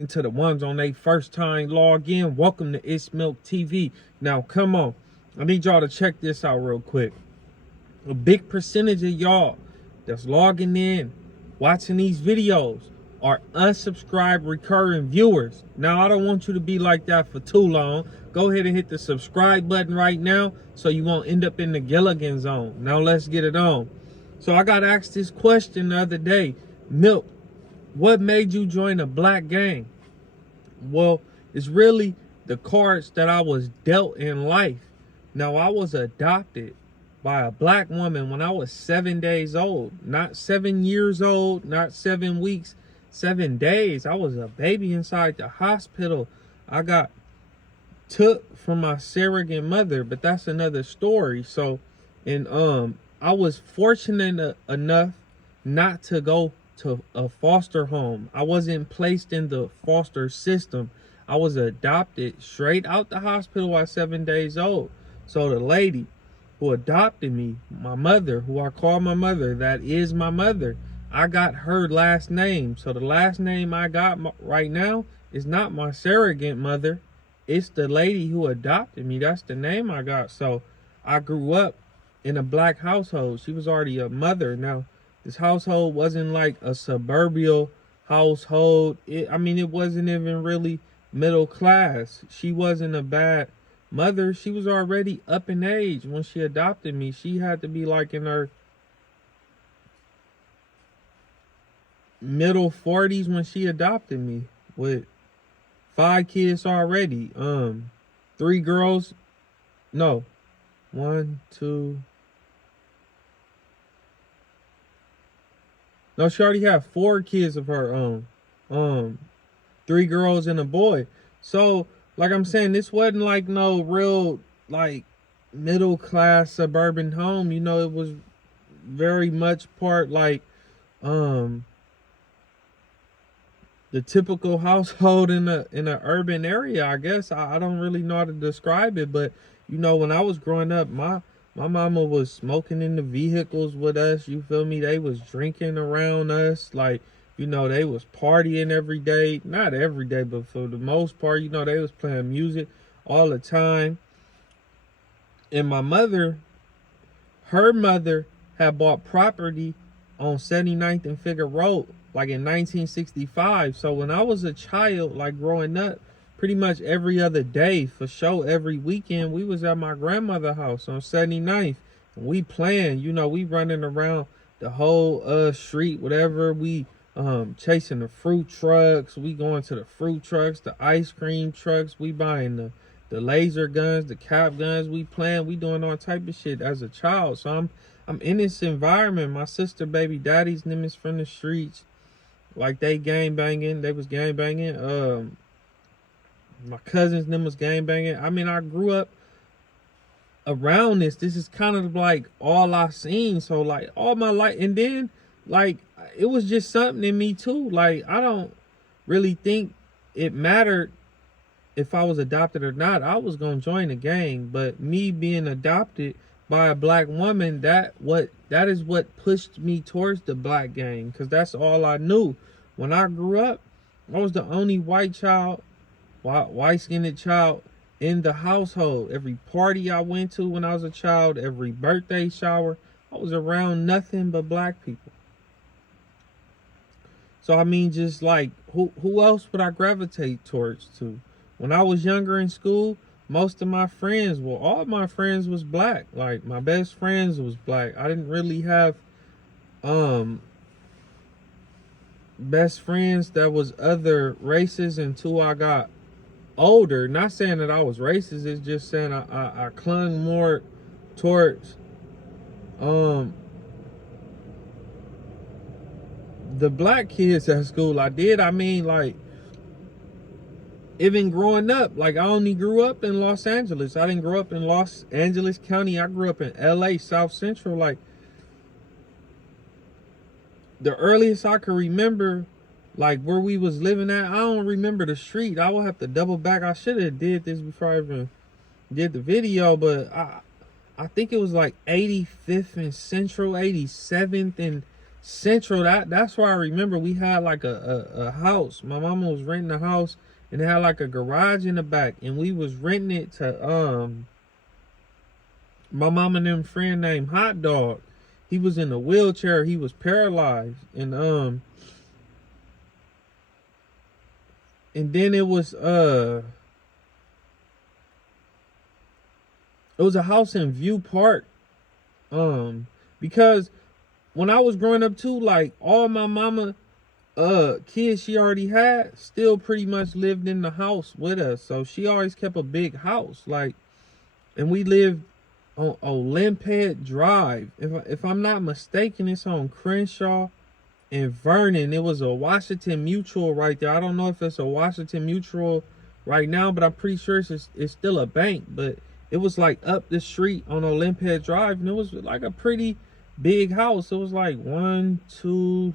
And to the ones on their first time log in, welcome to It's Milk TV. Now, come on. I need y'all to check this out real quick. A big percentage of y'all that's logging in, watching these videos, are unsubscribed recurring viewers. Now, I don't want you to be like that for too long. Go ahead and hit the subscribe button right now so you won't end up in the Gilligan zone. Now, let's get it on. So, I got asked this question the other day. Milk, what made you join a black gang? Well, it's really the cards that I was dealt in life. Now, I was adopted by a black woman when I was 7 days old. Not 7 years old, not 7 weeks, 7 days. I was a baby inside the hospital. I got took from my surrogate mother, but that's another story. So, and I was fortunate enough not to go to a foster home. I wasn't placed in the foster system. I was adopted straight out the hospital at 7 days old. So the lady who adopted me, my mother, who I call my mother, that is my mother, I got her last name. So the last name I got right now is not my surrogate mother. It's the lady who adopted me. That's the name I got. So I grew up in a black household. She was already a mother. Now, this household wasn't like a suburban household. I mean, it wasn't even really middle class. She wasn't a bad mother. She was already up in age when she adopted me. She had to be like in her middle 40s when she adopted me, with 5 kids already. 3 girls. No. 1, 2. No, she already had 4 kids of her own. 3 girls and a boy. So, like I'm saying, this wasn't like no real, like, middle class suburban home. You know, it was very much part like the typical household in a urban area, I guess. I don't really know how to describe it, but you know, when I was growing up, my mama was smoking in the vehicles with us. You feel me? They was drinking around us. Like, you know, they was partying every day. Not every day, but for the most part, you know, they was playing music all the time. And my mother, her mother had bought property on 79th and Figure Road, like in 1965. So when I was a child, like growing up, pretty much every other day, for sure, every weekend, we was at my grandmother's house on 79th. And we playing, you know, we running around the whole street, whatever. We chasing the fruit trucks. We going to the fruit trucks, the ice cream trucks. We buying the laser guns, the cap guns. We playing, we doing all type of shit as a child. So I'm in this environment. My sister, baby daddies, them is from the streets. Like, they gang banging. They was gang banging. My cousins, them was gang banging. I mean, I grew up around this. This is kind of like all I seen. So like all my life, and then like it was just something in me too. Like, I don't really think it mattered if I was adopted or not. I was gonna join the gang, but me being adopted by a black woman, that is what pushed me towards the black gang, because that's all I knew. When I grew up, I was the only white skinned child in the household. Every party I went to when I was a child, every birthday shower, I was around nothing but black people. So I mean, just like, who else would I gravitate towards to? When I was younger in school, most of my friends, well, all my friends was black. Like, my best friends was black. I didn't really have best friends that was other races until I got older. Not saying that I was racist, it's just saying I clung more towards the black kids at school. I mean, like, even growing up, like, I only grew up in Los Angeles. I didn't grow up in Los Angeles County. I grew up in LA, South Central. Like, the earliest I can remember, like, where we was living at, I don't remember the street. I will have to double back. I should have did this before I even did the video, but I think it was like 85th and Central, 87th and Central, that's where I remember we had like a house. My mama was renting a house and it had like a garage in the back, and we was renting it to my mom and them friend named Hot Dog. He was in a wheelchair, he was paralyzed, and then it was a house in View Park. Because when I was growing up too, like all my mama kids she already had still pretty much lived in the house with us. So she always kept a big house. Like, and we lived on Olympia Drive. If I'm not mistaken, it's on Crenshaw and Vernon. It was a Washington Mutual right there. I don't know if it's a Washington Mutual right now, but I'm pretty sure it's still a bank. But it was like up the street on Olympia Drive, and it was like a pretty big house. It was like 1, 2,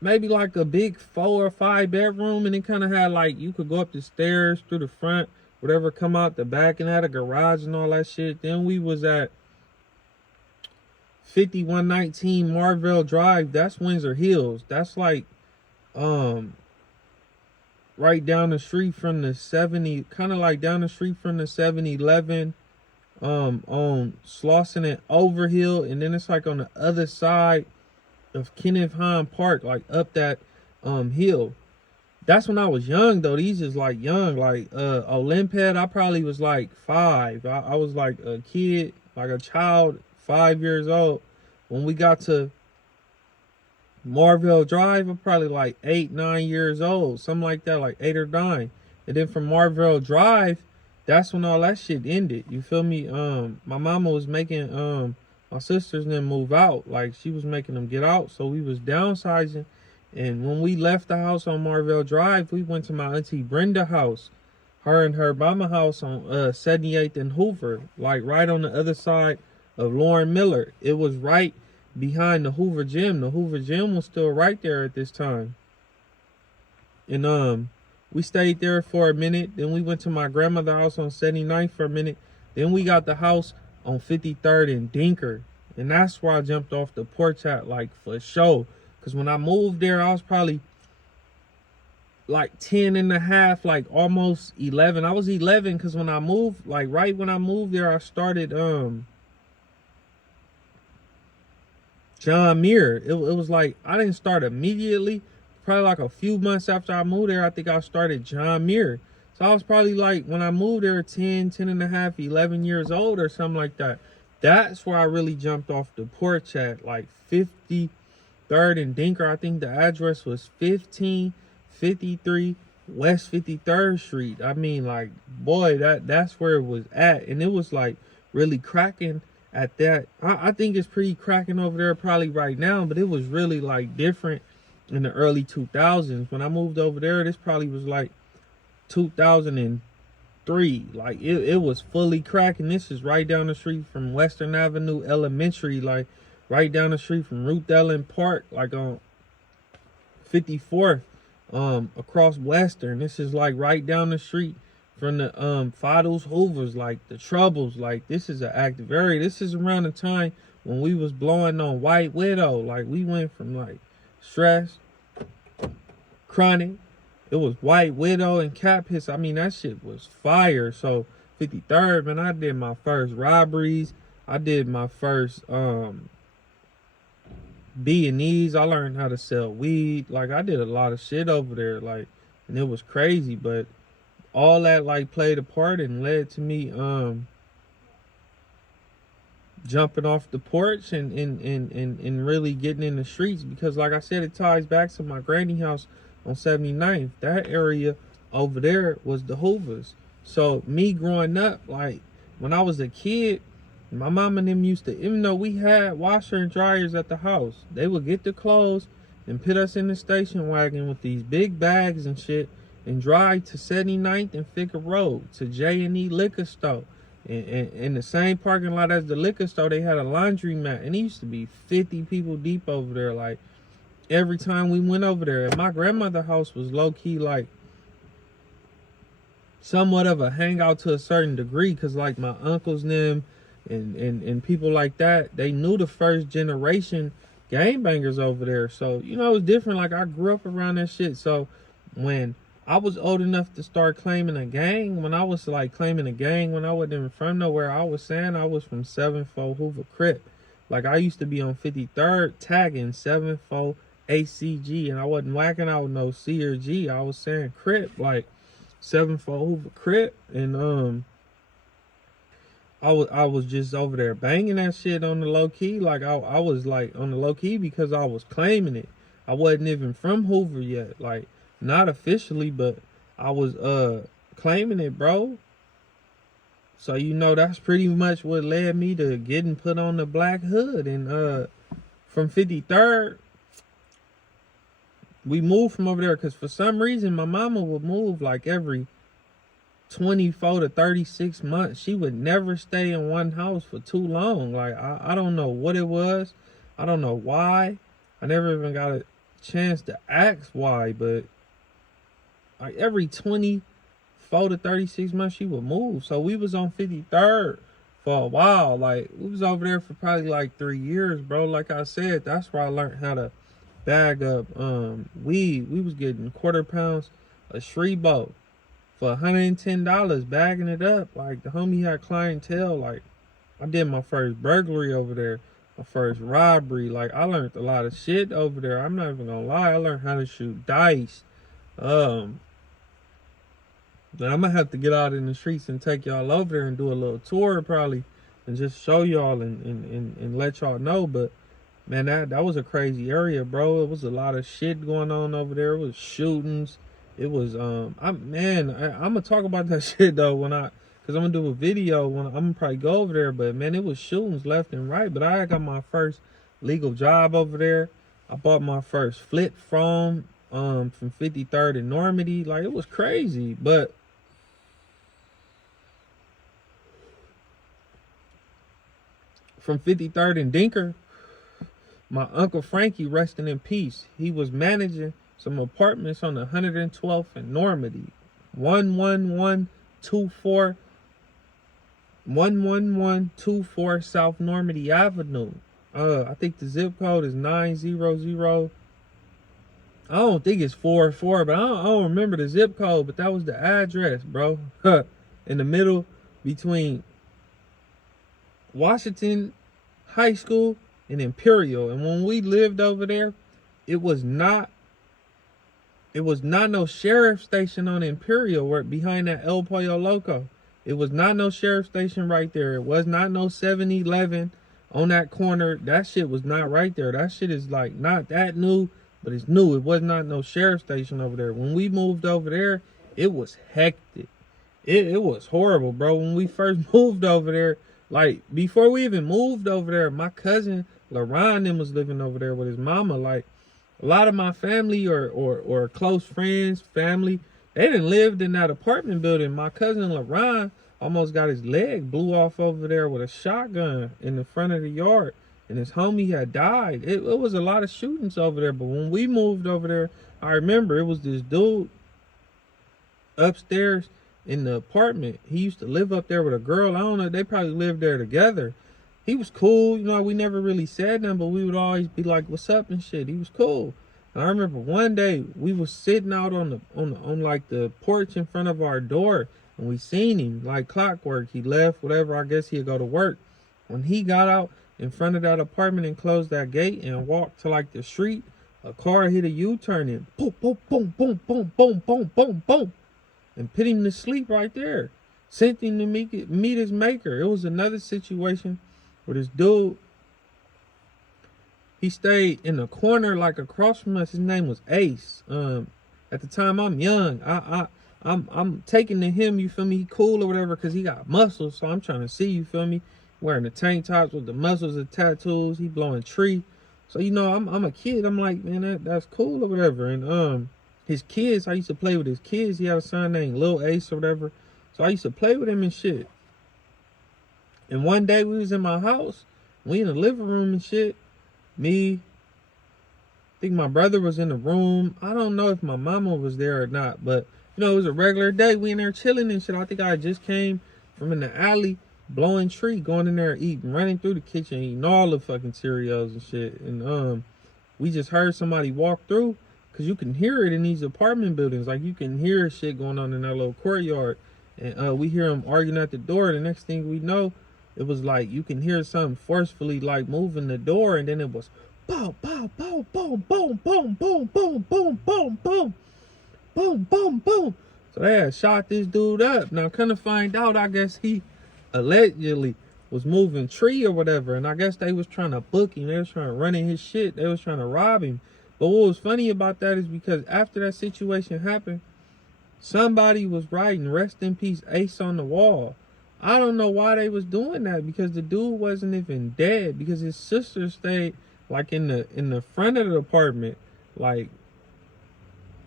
maybe like a big 4 or 5 bedroom, and it kind of had like you could go up the stairs through the front, whatever, come out the back, and had a garage and all that shit. Then we was at 5119 Marvell Drive. That's Windsor Hills. That's like right down the street from the 70, kind of like down the street from the 7-Eleven on Slauson and Overhill, and then it's like on the other side of Kenneth Hahn Park, like up that hill. That's when I was young though. These is like young, like Olympia, I probably was like 5. I was like a kid, like a child, 5 years old. When we got to Marvell Drive, I'm probably like 8, 9 years old, something like that, like 8 or 9. And then from Marvell Drive, that's when all that shit ended. You feel me? My mama was making my sisters and them move out. Like, she was making them get out, so we was downsizing. And when we left the house on Marvell Drive, we went to my auntie Brenda house, her and her mama house on 78th and Hoover, like right on the other side of Lauren Miller. It was right behind the Hoover Gym. The Hoover Gym was still right there at this time. And we stayed there for a minute. Then we went to my grandmother's house on 79th for a minute. Then we got the house on 53rd and Dinker. And that's where I jumped off the porch at, like, for sure. Because when I moved there, I was probably like 10 and a half, like almost 11. I was 11 because when I moved, like right when I moved there, I started John Muir. It was like, I didn't start immediately. Probably like a few months after I moved there, I think I started John Muir. So I was probably like, when I moved there, 10 and a half, 11 years old or something like that. That's where I really jumped off the porch at, like 53rd and Dinker. I think the address was 1553 West 53rd Street. I mean, like, boy, that's where it was at. And it was like really cracking at that. I think it's pretty cracking over there probably right now, but it was really like different in the early 2000s. When I moved over there, this probably was like 2003. Like it was fully cracking. This is right down the street from Western Avenue Elementary, like right down the street from Ruth Ellen Park, like on 54th across Western. This is like right down the street from the Fados Hoovers, like the Troubles. Like, this is an active area. This is around the time when we was blowing on White Widow. Like, we went from like Stress, Chronic, it was White Widow and Cap Hits. I mean, that shit was fire. So 53rd, man, I did my first robberies. I did my first B&Es. I learned how to sell weed. Like, I did a lot of shit over there, like, and it was crazy. But all that like played a part and led to me jumping off the porch and really getting in the streets, because like I said, it ties back to my granny house on 79th. That area over there was the Hoovers. So me growing up, like when I was a kid, my mom and them used to, even though we had washer and dryers at the house, they would get the clothes and put us in the station wagon with these big bags and shit and drive to 79th and Ficker Road to J&E Liquor Store. In the same parking lot as the liquor store, they had a laundromat, and it used to be 50 people deep over there. Like, every time we went over there, and my grandmother's house was low-key like somewhat of a hangout to a certain degree, because like my uncles and them, and people like that, they knew the first generation game bangers over there. So, you know, it was different. Like, I grew up around that shit. So when I was old enough to start claiming a gang, when I was like claiming a gang, when I wasn't even from nowhere, I was saying I was from 7-4 Hoover Crip. Like, I used to be on 53rd tagging 7-4 ACG, and I wasn't whacking out no C or G. I was saying Crip, like 7-4 Hoover Crip. And I was just over there banging that shit on the low key. Like, I was like on the low key because I was claiming it. I wasn't even from Hoover yet, like not officially, but I was claiming it, bro. So, you know, that's pretty much what led me to getting put on the black hood. And from 53rd, we moved from over there because for some reason my mama would move like every 24 to 36 months. She would never stay in one house for too long. Like, I don't know what it was. I don't know why. I never even got a chance to ask why, but like every 24 to 36 months she would move. So we was on 53rd for a while. Like, we was over there for probably like 3 years, bro. Like I said, that's where I learned how to bag up weed. We was getting quarter pounds of Shreebo for $110, bagging it up. Like, the homie had clientele. Like, I did my first burglary over there, my first robbery. Like, I learned a lot of shit over there. I'm not even gonna lie. I learned how to shoot dice. Then I'm gonna have to get out in the streets and take y'all over there and do a little tour probably, and just show y'all and let y'all know. But man, that was a crazy area, bro. It was a lot of shit going on over there. It was shootings. It was I'm gonna talk about that shit though cause I'm gonna do a video when I'm gonna probably go over there. But man, it was shootings left and right. But I got my first legal job over there. I bought my first flip phone from 53rd and Normandy. Like, it was crazy. But from 53rd and Dinker, my Uncle Frankie, resting in peace, he was managing some apartments on the 112th and Normandy. 11124 South Normandy Avenue. I think the zip code is 900. I don't think it's 44, but I don't remember the zip code, but that was the address, bro. In the middle between Washington High School and Imperial. And when we lived over there, it was not no sheriff station on Imperial where behind that El Pollo Loco. It was not no sheriff station right there. It was not no 7-Eleven on that corner. That shit was not right there. That shit is like not that new, but it's new. It was not no sheriff station over there. When we moved over there, it was hectic. It was horrible, bro. When we first moved over there, like before we even moved over there, my cousin LaRon was living over there with his mama. Like, a lot of my family or close friends, family, they didn't live in that apartment building. My cousin LaRon almost got his leg blew off over there with a shotgun in the front of the yard. And his homie had died. It was a lot of shootings over there. But when we moved over there, I remember it was this dude upstairs in the apartment. He used to live up there with a girl. I don't know. They probably lived there together. He was cool. You know, we never really said nothing, but we would always be like, what's up and shit. He was cool. And I remember one day we was sitting out on like the porch in front of our door, and we seen him like clockwork. He left, whatever. I guess he'd go to work. When he got out in front of that apartment and closed that gate and walked to like the street, a car hit a U-turn and boom, boom, boom, boom, boom, boom, boom, boom, boom, and put him to sleep right there. Sent him to meet his maker. It was another situation where this dude, he stayed in the corner like across from us. His name was Ace. At the time, I'm young. I'm taking to him, you feel me? He cool or whatever because he got muscles. So I'm trying to see, you feel me? Wearing the tank tops with the muscles and tattoos. He blowing tree. So, you know, I'm a kid. I'm like, man, that's cool or whatever. And his kids, I used to play with his kids. He had a son named Lil Ace or whatever. So I used to play with him and shit. And one day we was in my house. We in the living room and shit. Me, I think my brother was in the room. I don't know if my mama was there or not. But, you know, it was a regular day. We in there chilling and shit. I think I just came from in the alley. blowing tree, going in there eating, running through the kitchen, eating all the fucking Cheerios and shit. And we just heard somebody walk through, cause you can hear it in these apartment buildings. Like you can hear shit going on in that little courtyard. And we hear them arguing at the door. The next thing we know, it was like you can hear something forcefully like moving the door, and then it was boom, boom, boom, boom, boom, boom, boom, boom, boom, boom, boom, boom, boom, boom. So they had shot this dude up. Now, kind of find out, I guess he allegedly was moving tree or whatever, and I guess they was trying to book him. They was trying to run in his shit. They was trying to rob him. But what was funny about that is because after that situation happened, somebody was writing "Rest in peace, Ace" on the wall. I don't know why they was doing that, because the dude wasn't even dead, because his sister stayed like in the front of the apartment, like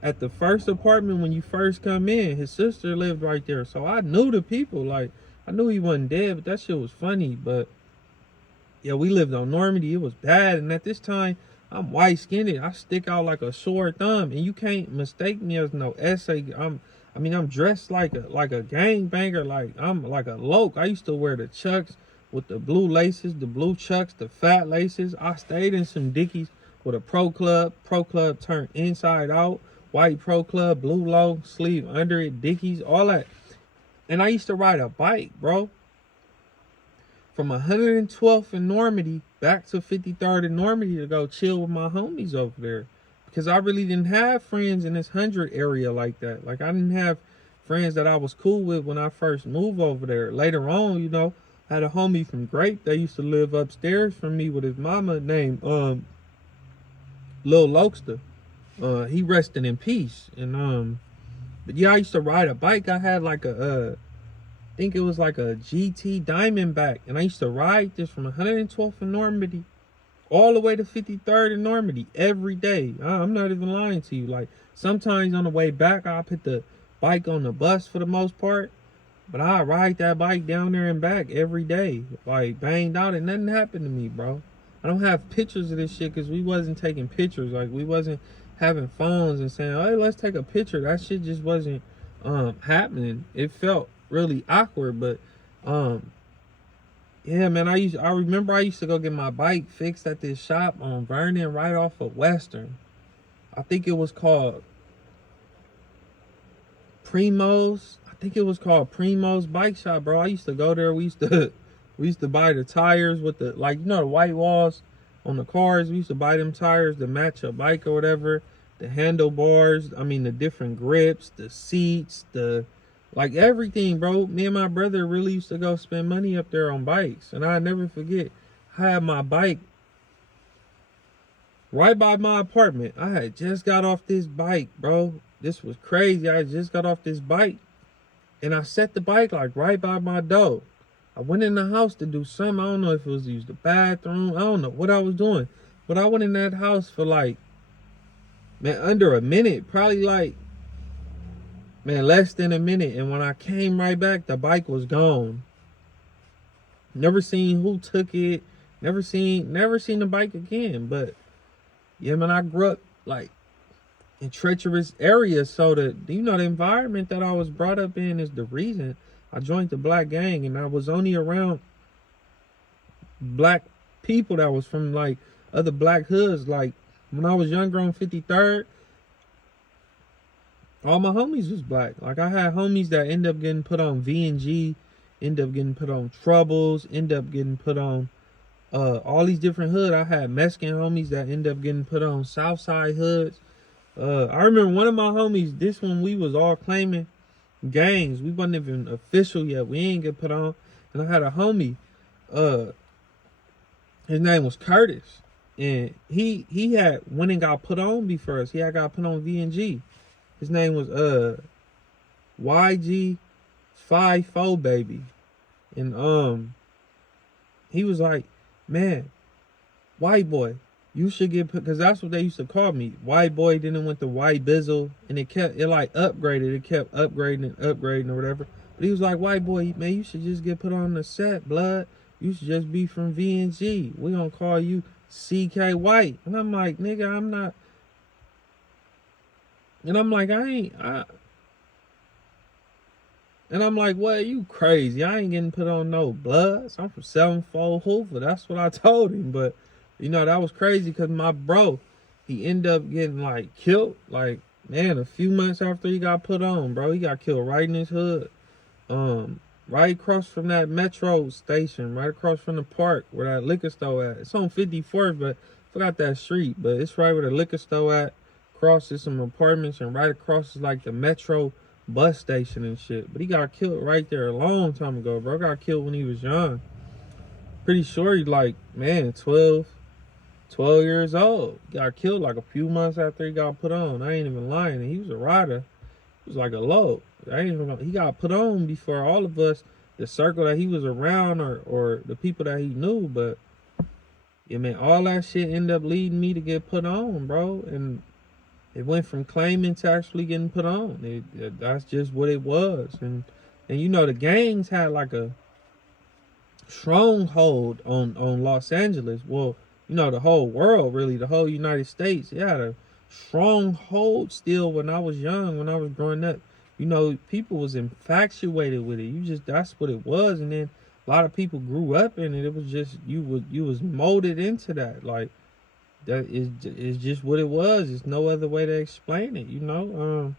at the first apartment when you first come in. His sister lived right there, so I knew the people. Like I knew he wasn't dead, but that shit was funny. But yeah, we lived on Normandy. It was bad, and at this time I'm white skinned. I stick out like a sore thumb, and you can't mistake me as no essay. I'm dressed like a gangbanger. Like I'm like a loke. I used to wear the chucks with the blue laces, the blue chucks, the fat laces. I stayed in some Dickies with a Pro Club turned inside out, white Pro Club, blue long sleeve under it, Dickies, all that. And I used to ride a bike, bro, from 112th in Normandy back to 53rd in Normandy to go chill with my homies over there. Because I really didn't have friends in this 100 area like that. Like I didn't have friends that I was cool with when I first moved over there. Later on, you know, I had a homie from Grape that used to live upstairs from me with his mama named Lil Lokester. He rested in peace. And but yeah, I used to ride a bike. I had like a I think it was like a GT Diamondback, and I used to ride this from 112th in Normandy all the way to 53rd in Normandy every day. I'm not even lying to you. Like sometimes on the way back, I'll put the bike on the bus for the most part, but I ride that bike down there and back every day, like banged out, and nothing happened to me, bro. I don't have pictures of this shit because we wasn't taking pictures. Like we wasn't having phones and saying, "Hey, let's take a picture." That shit just wasn't happening. It felt really awkward, but yeah, man, I remember I used to go get my bike fixed at this shop on Vernon right off of Western. I think it was called Primo's. I think it was called Primo's Bike Shop, bro. I used to go there. We used to buy the tires with the, like, you know, the white walls on the cars. We used to buy them tires to match a bike or whatever. The handlebars, I mean the different grips, the seats, the like everything, bro. Me and my brother really used to go spend money up there on bikes. And I never forget, I had my bike right by my apartment. I had just got off this bike, bro. This was crazy. I just got off this bike. And I set the bike like right by my door. I went in the house to do something. I don't know if it was to use the bathroom. I don't know what I was doing. But I went in that house for like, man, under a minute. Probably like, man, less than a minute. And when I came right back, the bike was gone. Never seen who took it. Never seen the bike again. But yeah, man, I grew up like in treacherous areas. So the environment that I was brought up in is the reason I joined the black gang. And I was only around black people that was from like other black hoods. Like when I was younger on 53rd, all my homies was black. Like I had homies that end up getting put on V&G, end up getting put on Troubles, end up getting put on all these different hoods. I had Mexican homies that end up getting put on Southside hoods. I remember one of my homies, this one we was all claiming gangs. We wasn't even official yet. We ain't get put on. And I had a homie, his name was Curtis. And he had went and got put on before us. He had got put on V&G. His name was YG54 baby. And he was like, man, white boy, you should get put, because that's what they used to call me. White boy, then it went to white bizzle, and it like upgraded. It kept upgrading or whatever. But he was like, white boy, man, you should just get put on the set, blood. You should just be from V&G. We gonna call you CK White. And I'm like, nigga, I'm not. And I'm like, And I'm like, what, you crazy? I ain't getting put on no bloods. I'm from 7-4 Hoover. That's what I told him. But, you know, that was crazy because my bro, he ended up getting, like, killed. Like, man, a few months after he got put on, bro, he got killed right in his hood. Right across from that metro station, right across from the park where that liquor store at. It's on 54th, but I forgot that street. But it's right where the liquor store at. Across is some apartments, and right across is like the metro bus station and shit. But he got killed right there a long time ago, bro. Got killed when he was young. Pretty sure he like, man, 12 years old. Got killed like a few months after he got put on. I ain't even lying. And he was a rider. He was like a low. He got put on before all of us, the circle that he was around or the people that he knew. But yeah, man, all that shit ended up leading me to get put on, bro. And it went from claiming to actually getting put on. That's just what it was. And you know, the gangs had like a stronghold on Los Angeles. Well, you know, the whole world, really, the whole United States. It had a stronghold still when I was young, when I was growing up. You know, people was infatuated with it. That's what it was. And then a lot of people grew up in it. It was just, you was molded into that. Like, that is just what it was. There's no other way to explain it, you know.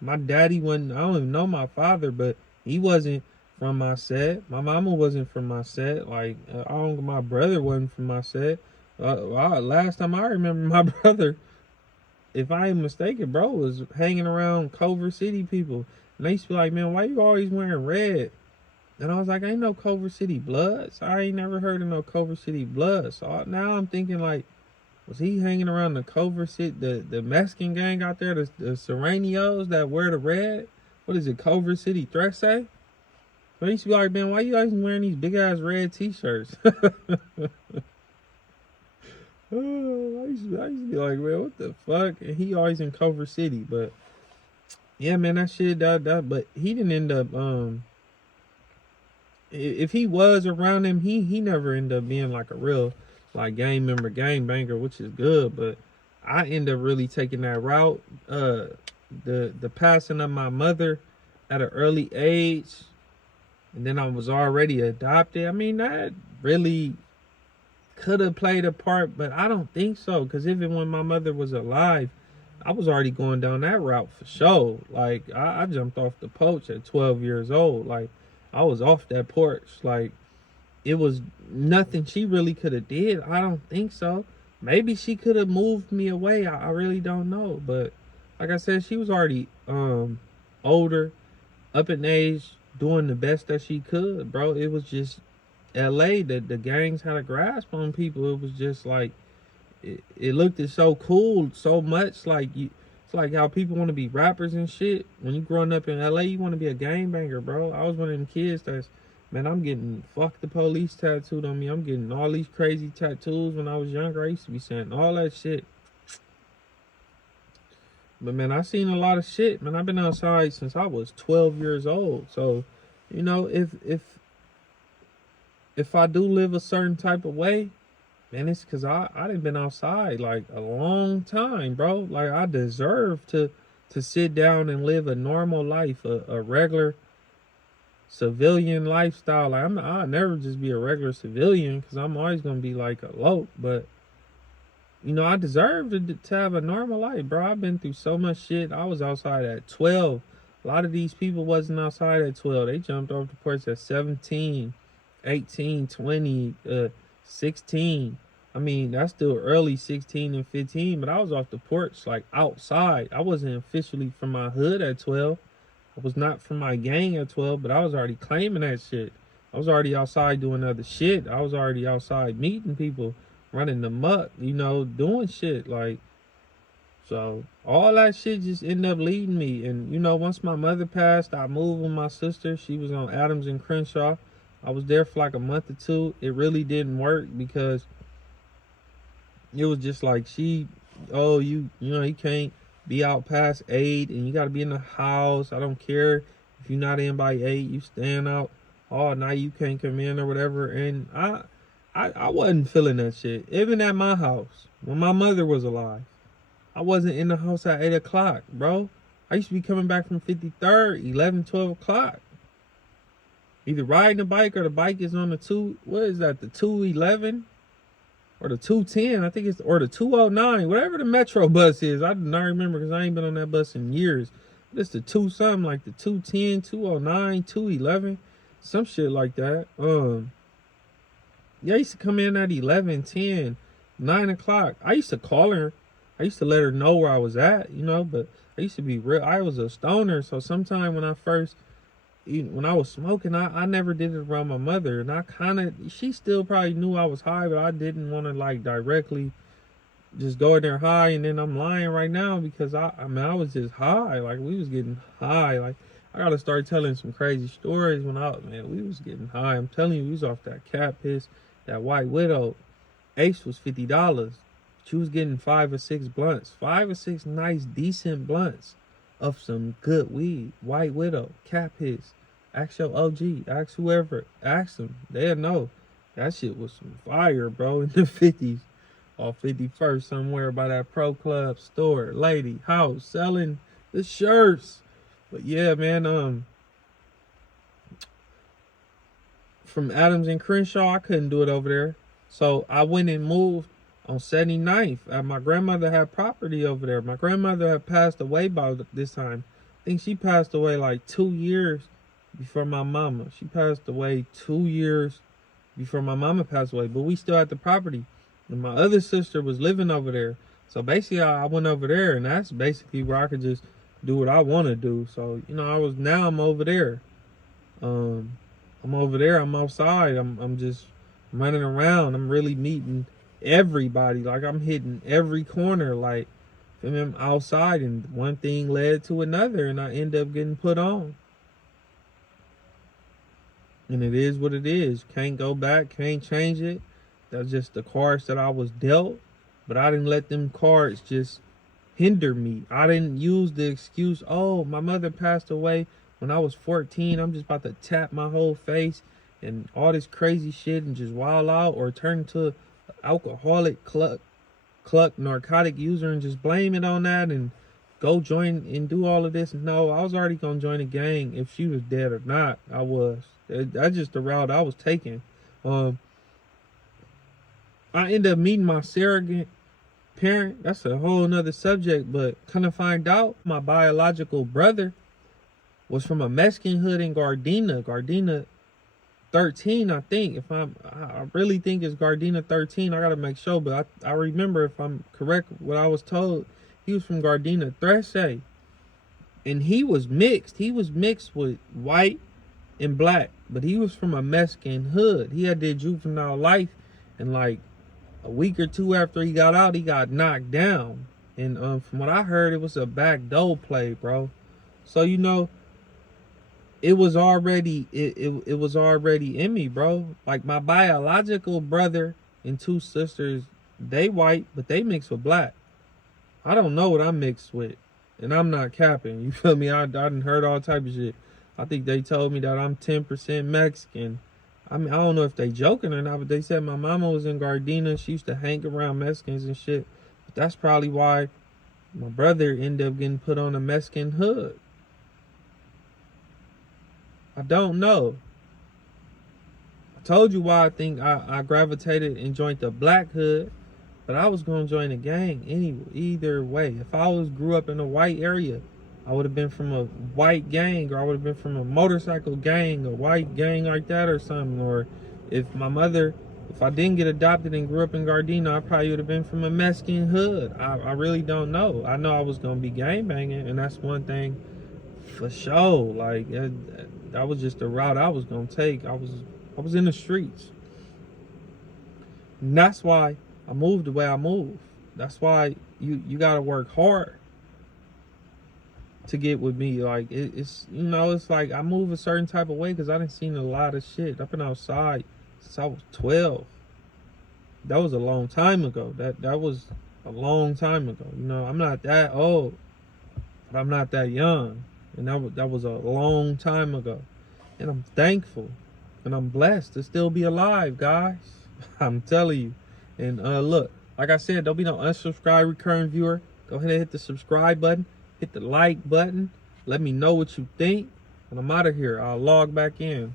My daddy wasn't, I don't even know my father, but he wasn't from my set. My mama wasn't from my set. Like, my brother wasn't from my set. Last time I remember my brother, if I ain't mistaken, bro, was hanging around Culver City people. And they used to be like, man, why you always wearing red? And I was like, ain't no Culver City Bloods. I ain't never heard of no Culver City Bloods. So now I'm thinking like, was he hanging around the Culver City, the Mexican gang out there, the Serranios that wear the red? What is it, Culver City Threats? But I used to be like, man, why you always wearing these big ass red t-shirts? Oh, I used to be like, man, what the fuck? And he always in Culver City, but yeah, man, that shit, but he didn't end up, if he was around him, he never ended up being like a real, like, gang member, gang banger, which is good. But I end up really taking that route. The passing of my mother at an early age, and then I was already adopted. I mean, that really could have played a part, but I don't think so. Because even when my mother was alive, I was already going down that route for sure. Like, I jumped off the porch at 12 years old. Like, I was off that porch. Like, it was nothing she really could have did. I don't think so. Maybe she could have moved me away. I really don't know. But like I said, she was already older, up in age, doing the best that she could, bro. It was just LA, the gangs had a grasp on people. It was just like, it looked so cool, so much like you. It's like how people want to be rappers and shit. When you growing up in LA, you want to be a gangbanger, bro. I was one of them kids that's, man, I'm getting fuck the police tattooed on me. I'm getting all these crazy tattoos when I was younger. I used to be saying all that shit. But man, I seen a lot of shit. Man, I've been outside since I was 12 years old. So, you know, if I do live a certain type of way, man, it's because I done been outside like a long time, bro. Like, I deserve to sit down and live a normal life, a regular civilian lifestyle. Like, I'll never just be a regular civilian, because I'm always gonna be like a lope. But you know, I deserve to have a normal life, bro. I've been through so much shit. I was outside at 12. A lot of these people wasn't outside at 12. They jumped off the porch at 17, 18, 20, 16. I mean, that's still early, 16 and 15, but I was off the porch, like, outside. I wasn't officially from my hood at 12. I was not from my gang at 12, but I was already claiming that shit. I was already outside doing other shit. I was already outside meeting people, running the muck, you know, doing shit. Like, so all that shit just ended up leading me. And, you know, once my mother passed, I moved with my sister. She was on Adams and Crenshaw. I was there for like a month or two. It really didn't work because it was just like you know, you can't be out past 8 and you got to be in the house. I don't care if you're not in by 8, you stand out all night, you can't come in or whatever. And I wasn't feeling that shit. Even at my house, when my mother was alive, I wasn't in the house at 8 o'clock, bro. I used to be coming back from 53rd, 11, 12 o'clock. either riding a bike or the bike is on the what is that, the 211 or the 210, I think it's, or the 209, whatever the Metro bus is. I do not remember because I ain't been on that bus in years. But it's the 2 something, like the 210, 209, 211, some shit like that. Yeah, I used to come in at 11, 10, 9 o'clock. I used to call her. I used to let her know where I was at, you know, but I used to be real. I was a stoner, so sometime when I was smoking, I never did it around my mother. And I kind of, she still probably knew I was high, but I didn't want to like directly just go in there high. And then I'm lying right now because I mean, I was just high. Like, we was getting high. Like, I got to start telling some crazy stories when we was getting high. I'm telling you, we was off that cat piss, that White Widow. Ace was $50. She was getting 5 or 6 blunts, 5 or 6 nice, decent blunts of some good weed. White Widow, cat piss. Ask your OG, ask whoever, ask them. They'll know. That shit was some fire, bro, in the 50s. Or 51st, somewhere by that Pro Club store, lady, house, selling the shirts. But yeah, man, from Adams and Crenshaw, I couldn't do it over there. So I went and moved on 79th. My grandmother had property over there. My grandmother had passed away by this time. I think she passed away like 2 years before my mama. She passed away 2 years before my mama passed away, but we still had the property. And my other sister was living over there. So basically I went over there, and that's basically where I could just do what I want to do. So, you know, I'm over there. I'm over there. I'm outside. I'm just running around. I'm really meeting everybody. Like, I'm hitting every corner. Like, I'm outside, and one thing led to another, and I end up getting put on. And it is what it is. Can't go back. Can't change it. That's just the cards that I was dealt. But I didn't let them cards just hinder me. I didn't use the excuse, oh, my mother passed away when I was 14. I'm just about to tap my whole face and all this crazy shit and just wild out, or turn to alcoholic, cluck, narcotic user and just blame it on that and go join and do all of this. No, I was already going to join a gang if she was dead or not. I was. That's just the route I was taking. I ended up meeting my surrogate parent. That's a whole nother subject, but kind of find out my biological brother was from a Mexican hood in Gardena 13, I think. I really think it's Gardena 13. I gotta make sure, but I remember, if I'm correct, what I was told, he was from Gardena 13, and he was mixed. He was mixed with white and black, but he was from a Mexican hood. He had did juvenile life, and like a week or two after he got out, he got knocked down. And from what I heard, it was a backdoor play, bro. So, you know, it was already it was already in me, bro. Like, my biological brother and 2 sisters, they white, but they mixed with black. I don't know what I'm mixed with, and I'm not capping. You feel me? I done heard all type of shit. I think they told me that I'm 10% Mexican. I mean, I don't know if they joking or not, but they said my mama was in Gardena. She used to hang around Mexicans and shit. But that's probably why my brother ended up getting put on a Mexican hood. I don't know. I told you why I think I gravitated and joined the black hood, but I was going to join a gang either way. If I grew up in a white area, I would have been from a white gang, or I would have been from a motorcycle gang, a white gang like that or something. Or if I didn't get adopted and grew up in Gardena, I probably would have been from a Mexican hood. I really don't know. I know I was going to be gang banging, and that's one thing for sure. Like, that was just the route I was going to take. I was in the streets. And that's why I moved the way I moved. That's why you got to work hard to get with me. Like, it's, you know, it's like I move a certain type of way because I done seen a lot of shit. I've been outside since I was 12. That was a long time ago. That was a long time ago. You know, I'm not that old, but I'm not that young. And that was a long time ago. And I'm thankful and I'm blessed to still be alive, guys. I'm telling you. And look, like I said, don't be no unsubscribed recurring viewer. Go ahead and hit the subscribe button. Hit the like button. Let me know what you think. And I'm out of here. I'll log back in.